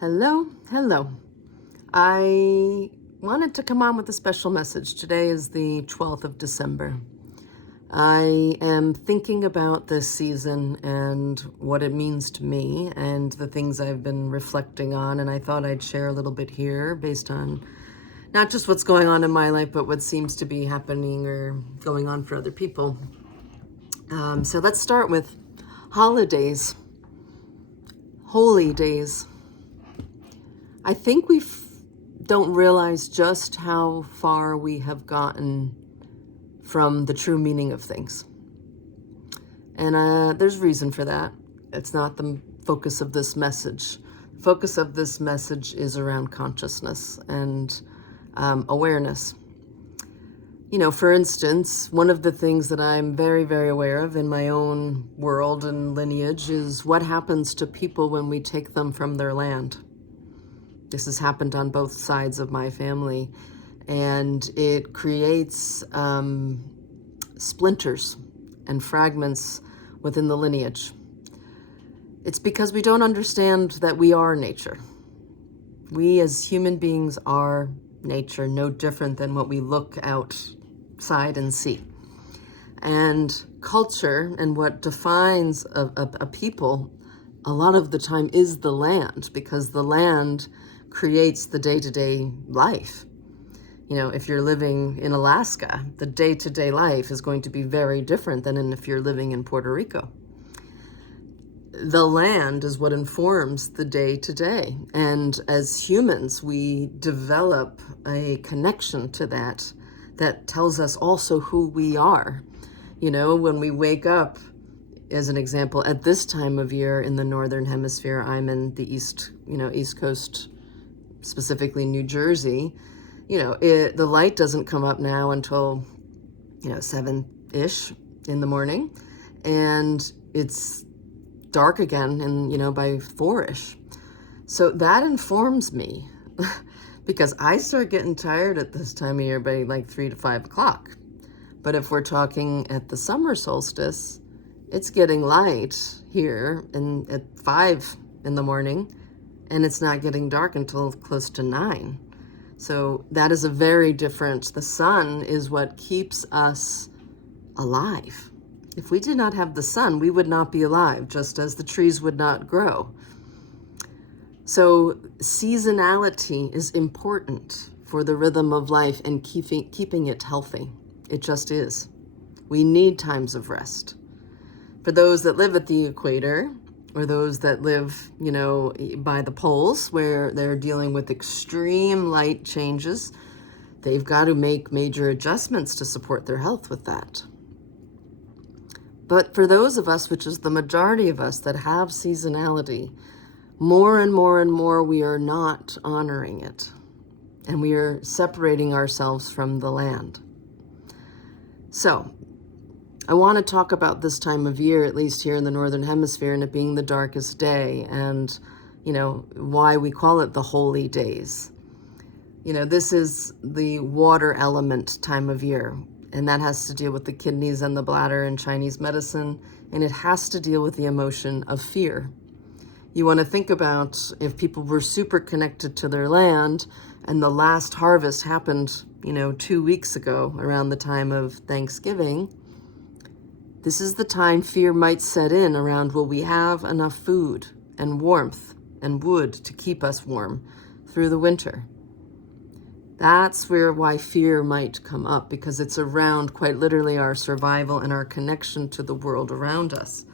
Hello. I wanted to come on with a special message. Today is the 12th of December. I am thinking about this season and what it means to me and the things I've been reflecting on, and I thought I'd share a little bit here based on not just what's going on in my life, but what seems to be happening or going on for other people. So let's start with holidays, holy days. I think we don't realize just how far we have gotten from the true meaning of things. And there's reason for that. It's not the focus of this message. The focus of this message is around consciousness and awareness. You know, for instance, one of the things that I'm very, very aware of in my own world and lineage is what happens to people when we take them from their land. This has happened on both sides of my family, and it creates splinters and fragments within the lineage. It's because we don't understand that we are nature. We as human beings are nature, no different than what we look outside and see. And culture and what defines a people a lot of the time is the land, because the land creates the day-to-day life. You know, if you're living in Alaska, the day-to-day life is going to be very different than if you're living in Puerto Rico. The land is what informs the day-to-day. And as humans, we develop a connection to that tells us also who we are. You know, when we wake up, as an example, at this time of year in the Northern Hemisphere, I'm in the East Coast, specifically New Jersey. You know, the light doesn't come up now until, 7-ish in the morning, and it's dark again by 4-ish. So that informs me because I start getting tired at this time of year by like 3 to 5 o'clock. But if we're talking at the summer solstice, it's getting light here at 5 in the morning, and it's not getting dark until close to 9. So that is a very different, the sun is what keeps us alive. If we did not have the sun, we would not be alive, just as the trees would not grow. So seasonality is important for the rhythm of life and keeping it healthy. It just is. We need times of rest. For those that live at the equator, or those that live, by the poles where they're dealing with extreme light changes, they've got to make major adjustments to support their health with that. But for those of us, which is the majority of us that have seasonality, more and more and more we are not honoring it. And we are separating ourselves from the land. So I want to talk about this time of year, at least here in the Northern Hemisphere, and it being the darkest day, and, why we call it the holy days. This is the water element time of year, and that has to deal with the kidneys and the bladder in Chinese medicine, and it has to deal with the emotion of fear. You want to think about if people were super connected to their land, and the last harvest happened, 2 weeks ago, around the time of Thanksgiving. This is the time fear might set in around, will we have enough food and warmth and wood to keep us warm through the winter? That's why fear might come up, because it's around quite literally our survival and our connection to the world around us.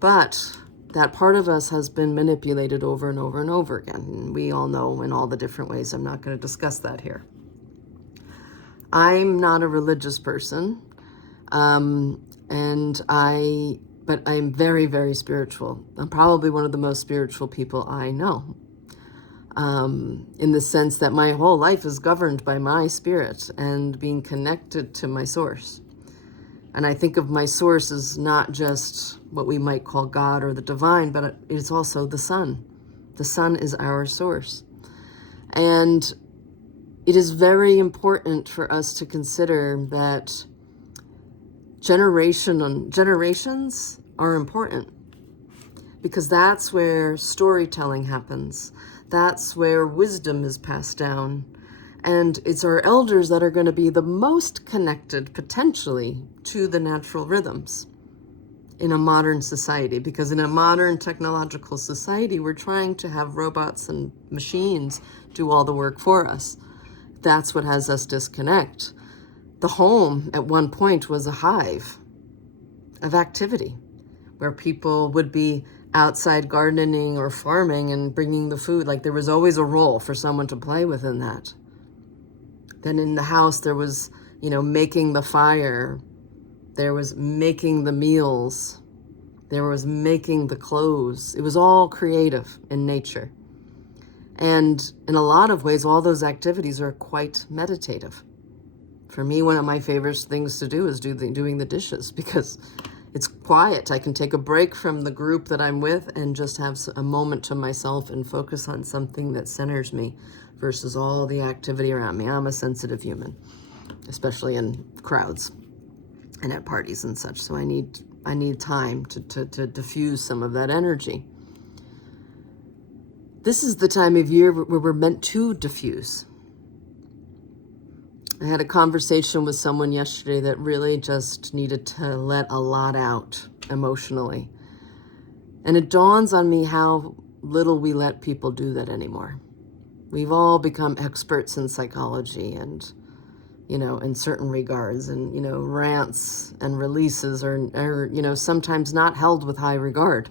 But that part of us has been manipulated over and over and over again. And we all know in all the different ways. I'm not going to discuss that here. I'm not a religious person. But I'm very, very spiritual. I'm probably one of the most spiritual people I know. In the sense that my whole life is governed by my spirit and being connected to my source. And I think of my source as not just what we might call God or the divine, but it's also the sun. The sun is our source. And it is very important for us to consider that generations are important. because that's where storytelling happens. That's where wisdom is passed down. And it's our elders that are going to be the most connected, potentially, to the natural rhythms in a modern society. Because in a modern technological society, we're trying to have robots and machines do all the work for us. That's what has us disconnect. The home, at one point, was a hive of activity where people would be outside gardening or farming and bringing the food. Like, there was always a role for someone to play within that. Then in the house, there was, making the fire. There was making the meals. There was making the clothes. It was all creative in nature. And in a lot of ways, all those activities are quite meditative. For me, one of my favorite things to do is doing the dishes, because it's quiet. I can take a break from the group that I'm with and just have a moment to myself and focus on something that centers me versus all the activity around me. I'm a sensitive human, especially in crowds and at parties and such. So I need time to diffuse some of that energy. This is the time of year where we're meant to diffuse. I had a conversation with someone yesterday that really just needed to let a lot out emotionally. And it dawns on me how little we let people do that anymore. We've all become experts in psychology and, in certain regards. And, rants and releases are sometimes not held with high regard.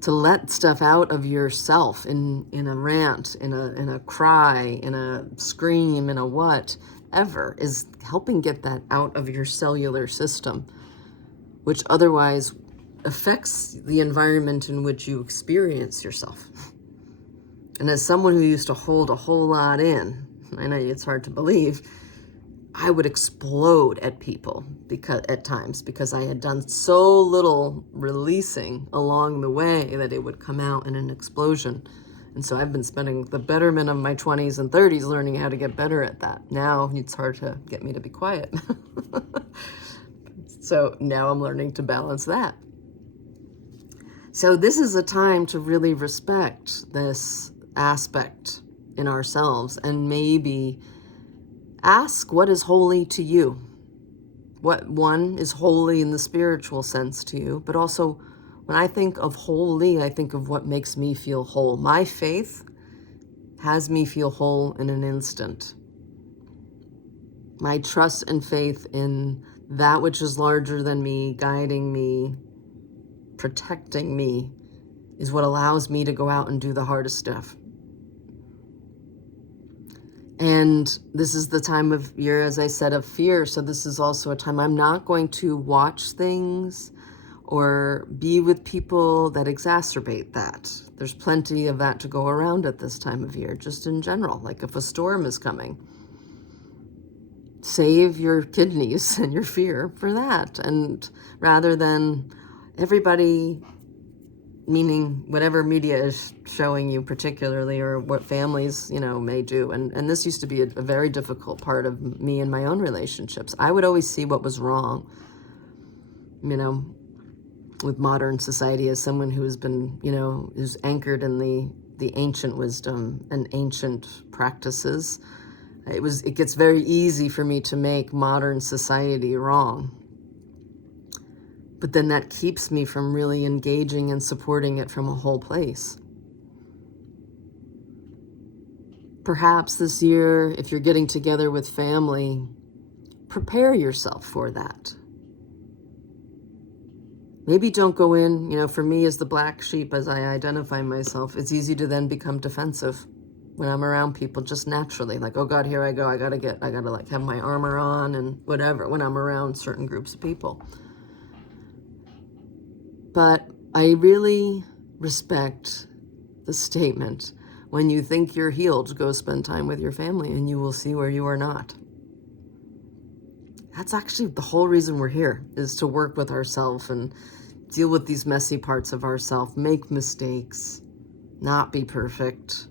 To let stuff out of yourself in a rant, in a cry, in a scream, in a whatever, is helping get that out of your cellular system, which otherwise affects the environment in which you experience yourself. And as someone who used to hold a whole lot in, I know it's hard to believe, I would explode at people at times because I had done so little releasing along the way that it would come out in an explosion. And so I've been spending the betterment of my 20s and 30s learning how to get better at that. Now it's hard to get me to be quiet. So now I'm learning to balance that. So this is a time to really respect this aspect in ourselves and maybe ask what is holy to you. What one is holy in the spiritual sense to you, but also when I think of holy, I think of what makes me feel whole. My faith has me feel whole in an instant. My trust and faith in that which is larger than me, guiding me, protecting me, is what allows me to go out and do the hardest stuff. And this is the time of year, as I said, of fear. So this is also a time I'm not going to watch things or be with people that exacerbate that. There's plenty of that to go around at this time of year, just in general. Like if a storm is coming, save your kidneys and your fear for that. And rather than everybody, meaning whatever media is showing you particularly, or what families, may do. And this used to be a very difficult part of me and my own relationships. I would always see what was wrong, with modern society as someone who has been, who's anchored in the ancient wisdom and ancient practices. It gets very easy for me to make modern society wrong. But then that keeps me from really engaging and supporting it from a whole place. Perhaps this year, if you're getting together with family, prepare yourself for that. Maybe don't go in, for me as the black sheep, as I identify myself, it's easy to then become defensive when I'm around people, just naturally. Like, oh God, here I go. I gotta like have my armor on and whatever when I'm around certain groups of people. But I really respect the statement, when you think you're healed, go spend time with your family and you will see where you are not. That's actually the whole reason we're here, is to work with ourselves and deal with these messy parts of ourselves, make mistakes, not be perfect.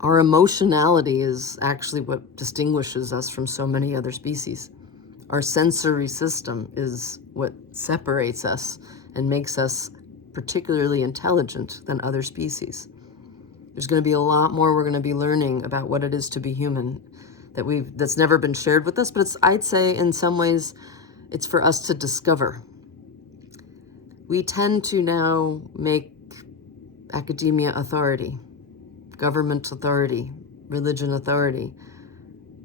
Our emotionality is actually what distinguishes us from so many other species. Our sensory system is what separates us and makes us particularly intelligent than other species. There's going to be a lot more we're going to be learning about what it is to be human that's never been shared with us, but I'd say in some ways it's for us to discover. We tend to now make academia authority, government authority, religion authority.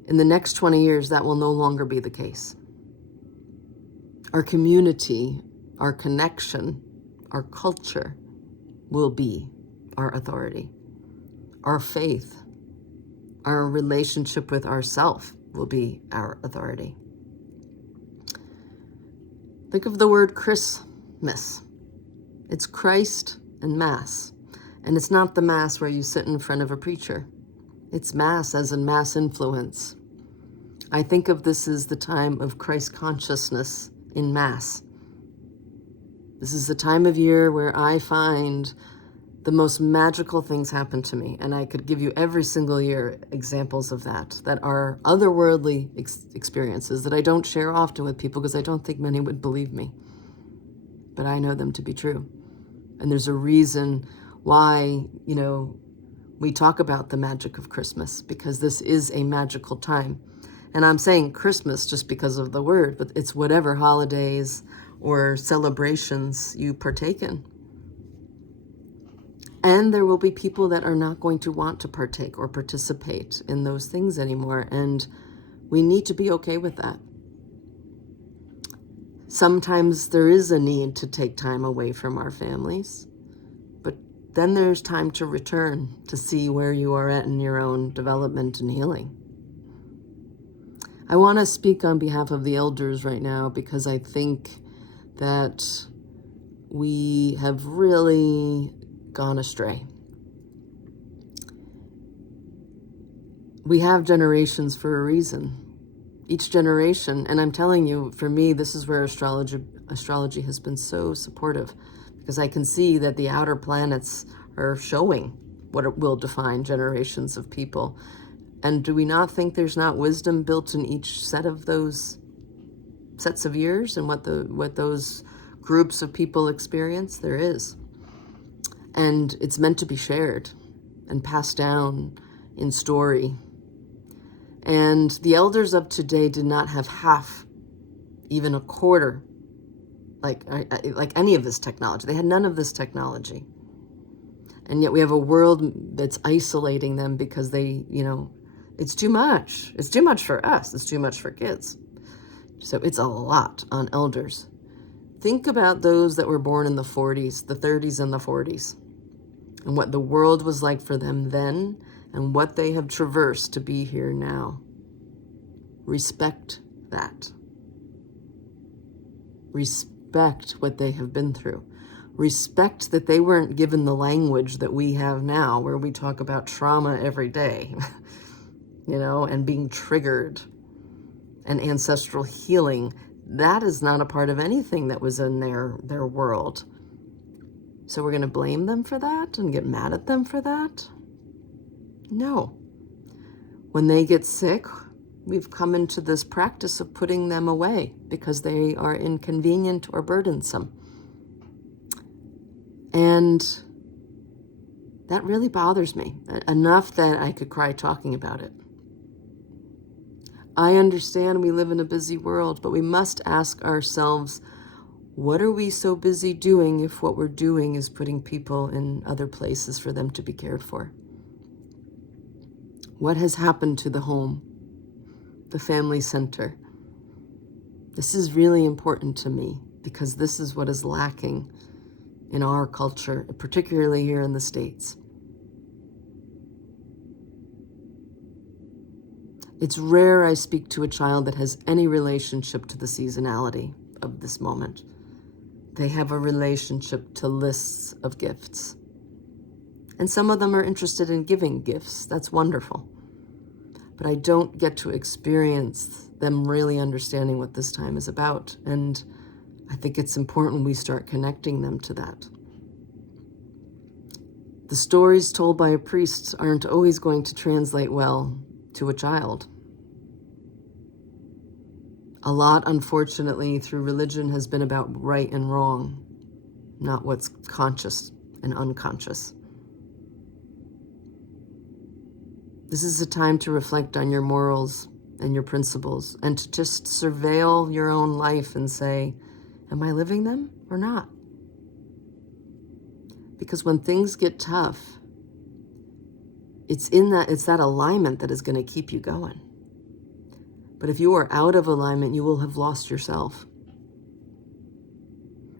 In the next 20 years, that will no longer be the case. Our community, our connection, our culture will be our authority. Our faith, our relationship with ourself will be our authority. Think of the word Christmas. It's Christ and Mass. And it's not the Mass where you sit in front of a preacher. It's Mass as in mass influence. I think of this as the time of Christ consciousness in Mass. This is the time of year where I find the most magical things happen to me. And I could give you every single year examples of that are otherworldly experiences that I don't share often with people because I don't think many would believe me. But I know them to be true. And there's a reason why, we talk about the magic of Christmas, because this is a magical time. And I'm saying Christmas just because of the word, but it's whatever holidays or celebrations you partake in. And there will be people that are not going to want to partake or participate in those things anymore. And we need to be okay with that. Sometimes there is a need to take time away from our families, but then there's time to return to see where you are at in your own development and healing. I want to speak on behalf of the elders right now because I think that we have really gone astray. We have generations for a reason. Each generation, and I'm telling you, for me, this is where astrology has been so supportive, because I can see that the outer planets are showing what it will define generations of people. And do we not think there's not wisdom built in each set of those sets of years and what those groups of people experience? There is. And it's meant to be shared and passed down in story. And the elders of today did not have half, even a quarter, like any of this technology. They had none of this technology. And yet we have a world that's isolating them because they, it's too much. It's too much for us. It's too much for kids. So it's a lot on elders. Think about those that were born in the 40s, the 30s and the 40s, and what the world was like for them then and what they have traversed to be here now. Respect that. Respect what they have been through. Respect that they weren't given the language that we have now, where we talk about trauma every day, and being triggered and ancestral healing. That is not a part of anything that was in their world. So we're going to blame them for that and get mad at them for that? No. When they get sick, we've come into this practice of putting them away because they are inconvenient or burdensome. And that really bothers me, enough that I could cry talking about it. I understand we live in a busy world, but we must ask ourselves, what are we so busy doing if what we're doing is putting people in other places for them to be cared for? What has happened to the home, the family center? This is really important to me because this is what is lacking in our culture, particularly here in the States. It's rare I speak to a child that has any relationship to the seasonality of this moment. They have a relationship to lists of gifts. And some of them are interested in giving gifts. That's wonderful. But I don't get to experience them really understanding what this time is about. And I think it's important we start connecting them to that. The stories told by a priest aren't always going to translate well to a child. A lot, unfortunately, through religion has been about right and wrong, not what's conscious and unconscious. This is a time to reflect on your morals and your principles and to just surveil your own life and say, am I living them or not? Because when things get tough, it's that alignment that is going to keep you going. But if you are out of alignment, you will have lost yourself.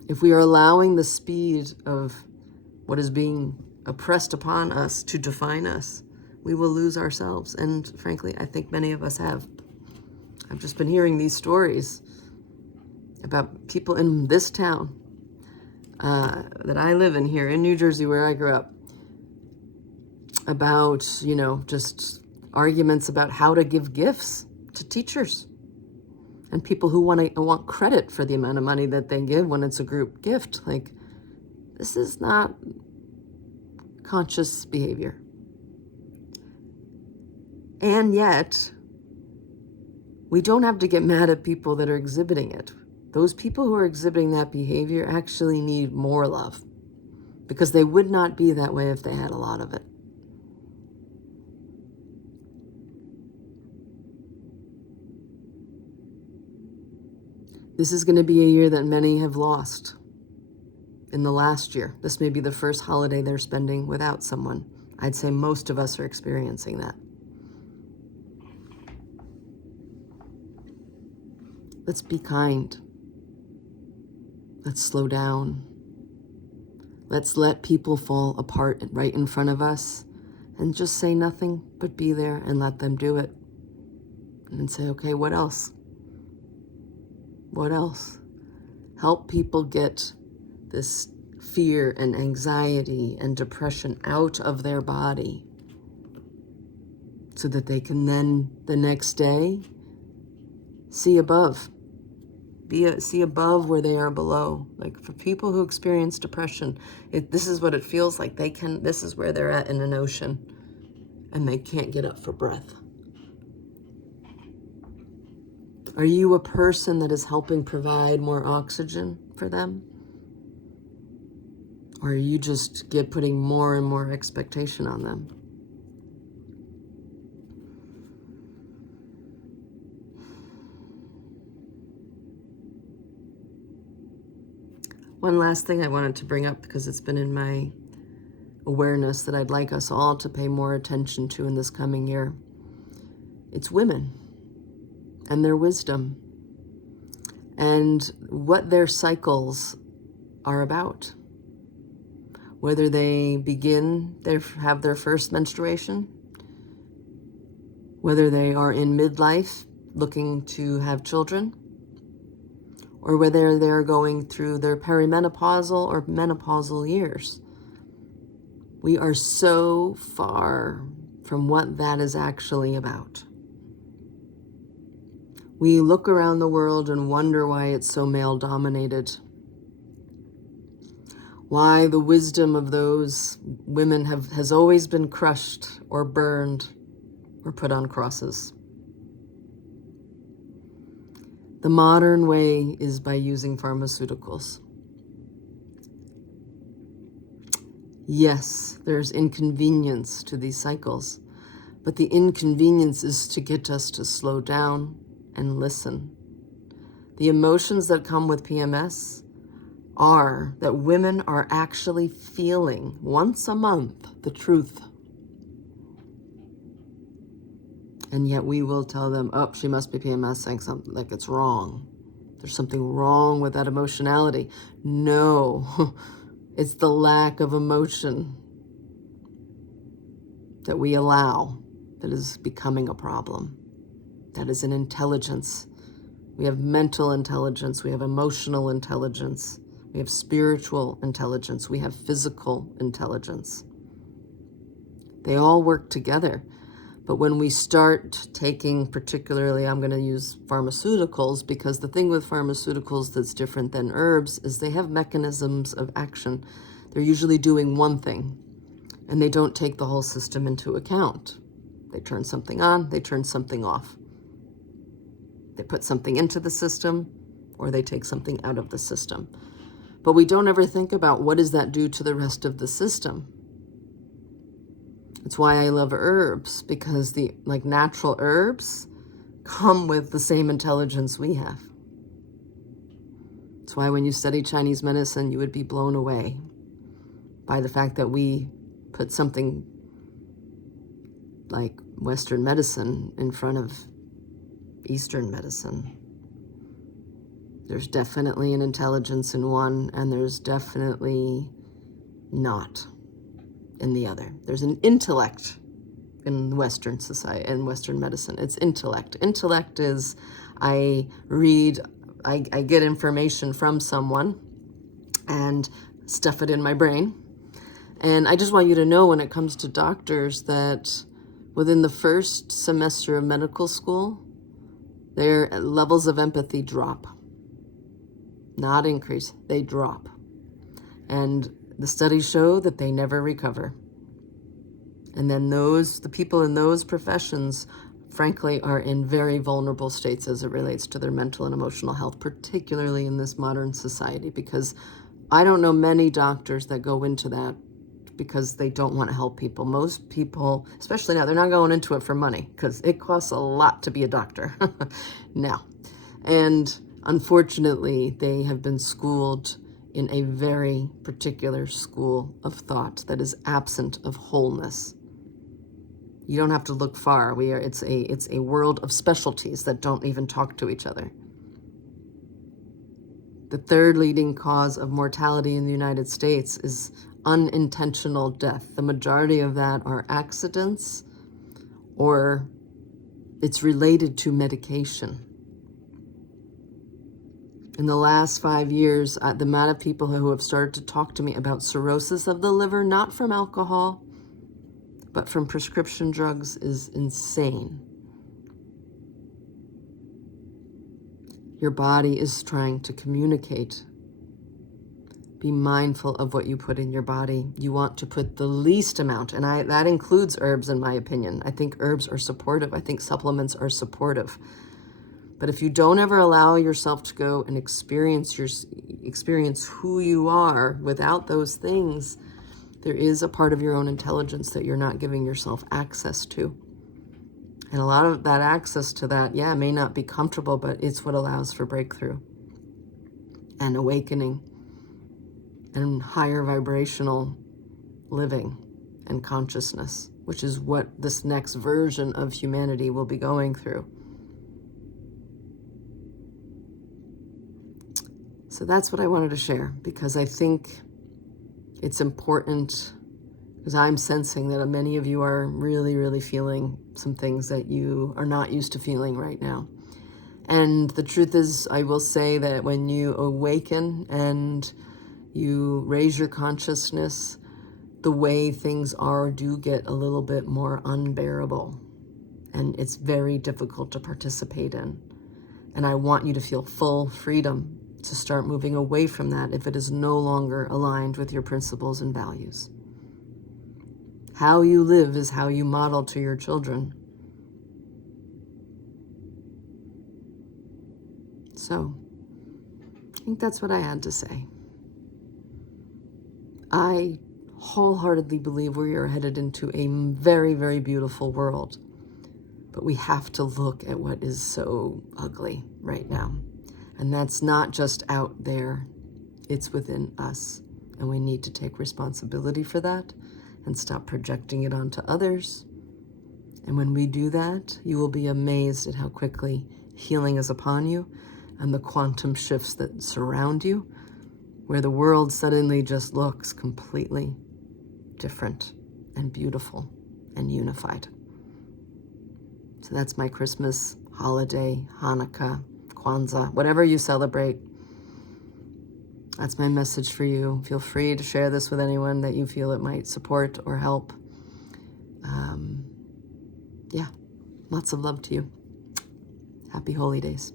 If we are allowing the speed of what is being oppressed upon us to define us, we will lose ourselves. And frankly, I think many of us have. I've just been hearing these stories about people in this town that I live in here in New Jersey, where I grew up, about, just arguments about how to give gifts to teachers and people who want credit for the amount of money that they give when it's a group gift. Like, this is not conscious behavior. And yet, we don't have to get mad at people that are exhibiting it. Those people who are exhibiting that behavior actually need more love, because they would not be that way if they had a lot of it. This is going to be a year that many have lost in the last year. This may be the first holiday they're spending without someone. I'd say most of us are experiencing that. Let's be kind. Let's slow down. Let's let people fall apart right in front of us and just say nothing but be there and let them do it. And say, okay, what else? What else? Help people get this fear and anxiety and depression out of their body so that they can then the next day see above. See above where they are below. Like, for people who experience depression, this is what it feels like. This is where they're at in an ocean and they can't get up for breath. Are you a person that is helping provide more oxygen for them? Or are you just putting more and more expectation on them? One last thing I wanted to bring up, because it's been in my awareness that I'd like us all to pay more attention to in this coming year. It's women and their wisdom and what their cycles are about. Whether they have their first menstruation, whether they are in midlife looking to have children, or whether they're going through their perimenopausal or menopausal years. We are so far from what that is actually about. We look around the world and wonder why it's so male-dominated. Why the wisdom of those women has always been crushed or burned or put on crosses. The modern way is by using pharmaceuticals. Yes, there's inconvenience to these cycles, but the inconvenience is to get us to slow down and listen. The emotions that come with PMS are that women are actually feeling once a month the truth. And yet we will tell them, oh, she must be PMS, saying something like it's wrong. There's something wrong with that emotionality. No, it's the lack of emotion that we allow that is becoming a problem. That is an intelligence. We have mental intelligence. We have emotional intelligence. We have spiritual intelligence. We have physical intelligence. They all work together. But when we start taking, particularly, I'm going to use pharmaceuticals, because the thing with pharmaceuticals that's different than herbs is they have mechanisms of action. They're usually doing one thing, and they don't take the whole system into account. They turn something on, they turn something off. They put something into the system or they take something out of the system. But we don't ever think about what does that do to the rest of the system. It's why I love herbs, because the natural herbs come with the same intelligence we have. It's why when you study Chinese medicine, you would be blown away by the fact that we put something like Western medicine in front of Eastern medicine. There's definitely an intelligence in one, and there's definitely not in the other. There's an intellect in Western society and Western medicine. It's intellect. Intellect is I get information from someone and stuff it in my brain. And I just want you to know, when it comes to doctors, that within the first semester of medical school, their levels of empathy drop. Not increase, they drop. And the studies show that they never recover. And then the people in those professions, frankly, are in very vulnerable states as it relates to their mental and emotional health, particularly in this modern society, because I don't know many doctors that go into that because they don't want to help people. Most people, especially now, they're not going into it for money, because it costs a lot to be a doctor now. And unfortunately, they have been schooled in a very particular school of thought that is absent of wholeness. You don't have to look far. It's a world of specialties that don't even talk to each other. The third leading cause of mortality in the United States is unintentional death. The majority of that are accidents, or it's related to medication. In the last 5 years, the amount of people who have started to talk to me about cirrhosis of the liver, not from alcohol, but from prescription drugs, is insane. Your body is trying to communicate. Be mindful of what you put in your body. You want to put the least amount, and that includes herbs, in my opinion. I think herbs are supportive. I think supplements are supportive. But if you don't ever allow yourself to go and experience who you are without those things, there is a part of your own intelligence that you're not giving yourself access to. And a lot of that access to that, may not be comfortable, but it's what allows for breakthrough and awakening and higher vibrational living and consciousness, which is what this next version of humanity will be going through. So that's what I wanted to share, because I think it's important, because I'm sensing that many of you are really, really feeling some things that you are not used to feeling right now. And the truth is, I will say that when you awaken and you raise your consciousness, the way things do get a little bit more unbearable. And it's very difficult to participate in. And I want you to feel full freedom to start moving away from that if it is no longer aligned with your principles and values. How you live is how you model to your children. So, I think that's what I had to say. I wholeheartedly believe we are headed into a very, very beautiful world. But we have to look at what is so ugly right now. And that's not just out there, it's within us. And we need to take responsibility for that and stop projecting it onto others. And when we do that, you will be amazed at how quickly healing is upon you and the quantum shifts that surround you, where the world suddenly just looks completely different and beautiful and unified. So that's my Christmas holiday, Hanukkah, Kwanzaa, whatever you celebrate. That's my message for you. Feel free to share this with anyone that you feel it might support or help. Lots of love to you. Happy holy days.